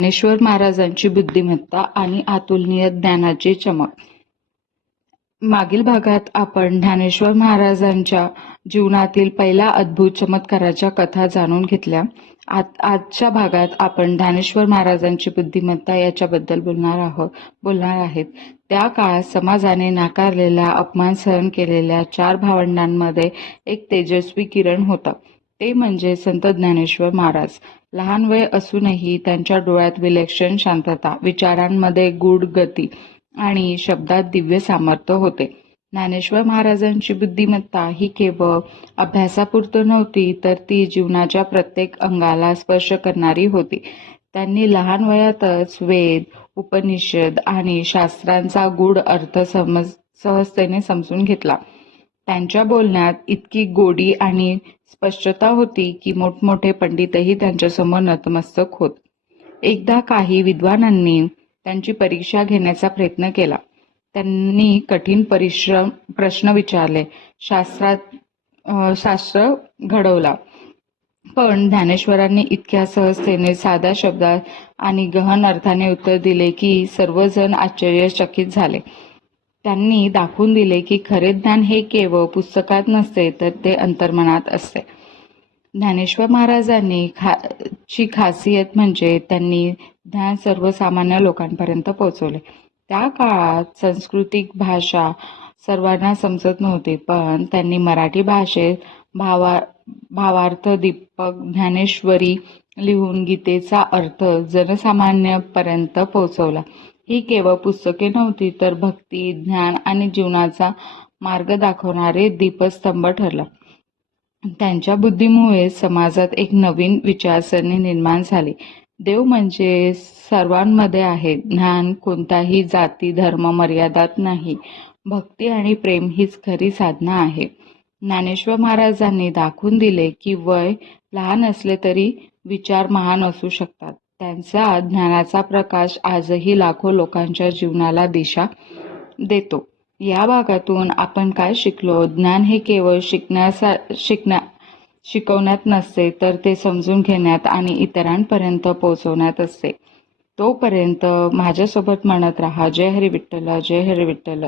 ज्ञानेश्वर महाराजांची बुद्धिमत्ता आणि अतुलनीय ज्ञानाची चमक. मागील भागात आपण ज्ञानेश्वर महाराजांच्या जीवनातील पहिल्या अद्भुत चमत्काराच्या कथा जाणून घेतल्या. आजच्या भागात आपण ज्ञानेश्वर महाराजांची बुद्धिमत्ता याच्याबद्दल बोलणार आहेत. त्या काळात समाजाने नाकारलेला, अपमान सहन केलेल्या 4 भावंडांमध्ये एक तेजस्वी किरण होता. ते म्हणजे संत ज्ञानेश्वर महाराज. लहान वय असूनही त्यांच्या डोळ्यात विलक्षण शांतता, विचारांमध्ये गूढ गती आणि शब्दात दिव्य सामर्थ्य होते. ज्ञानेश्वर महाराजांची बुद्धिमत्ता ही केवळ अभ्यासापुरतं नव्हती, तर ती जीवनाच्या प्रत्येक अंगाला स्पर्श करणारी होती. त्यांनी लहान वयातच वेद, उपनिषद आणि शास्त्रांचा गूढ अर्थ सहजतेने समजून घेतला. त्यांच्या बोलण्यात इतकी गोडी आणि स्पष्टता होती की मोठमोठे पंडितही त्यांच्यासमोर नतमस्तक होत. एकदा काही विद्वानांनी त्यांची परीक्षा घेण्याचा प्रयत्न केला. त्यांनी कठीण प्रश्न विचारले, शास्त्र घडवला. पण ज्ञानेश्वरांनी इतक्या सहजतेने, साध्या शब्दात आणि गहन अर्थाने उत्तर दिले की सर्वजण आश्चर्यचकित झाले. त्यांनी दाखवून दिले की खरे ज्ञान हे केवळ पुस्तकात नसते, तर ते अंतर्मनात असते. ज्ञानेश्वर महाराजांनी ची खासियत म्हणजे त्यांनी ज्ञान सर्वसामान्य लोकांपर्यंत पोहोचवले. त्या काळात सांस्कृतिक भाषा सर्वांना समजत नव्हती, पण त्यांनी मराठी भाषेत भावार्थ दीपक ज्ञानेश्वरी लिहून गीतेचा अर्थ जनसामान्यपर्यंत पोहोचवला. ही केवळ पुस्तके नव्हती, तर भक्ती, ज्ञान आणि जीवनाचा मार्ग दाखवणारे दीपस्तंभ ठरला. त्यांच्या बुद्धीमुळे समाजात एक नवीन विचारसरणी निर्माण झाली. देव म्हणजे सर्वांमध्ये आहे. ज्ञान कोणताही जाती, धर्म, मर्यादात नाही. भक्ती आणि प्रेम हीच खरी साधना आहे. ज्ञानेश्वर महाराजांनी दाखवून दिले की वय लहान असले तरी विचार महान असू शकतात. त्यांचा ज्ञानाचा प्रकाश आजही लाखो लोकांच्या जीवनाला दिशा देतो. या भागातून आपण काय शिकलो? ज्ञान हे केवळ शिकवण्यात नसते, तर ते समजून घेण्यात आणि इतरांपर्यंत पोहोचवण्यात असते. तोपर्यंत माझ्यासोबत म्हणत राहा, जय हरी विठ्ठल, जय हरी विठ्ठल.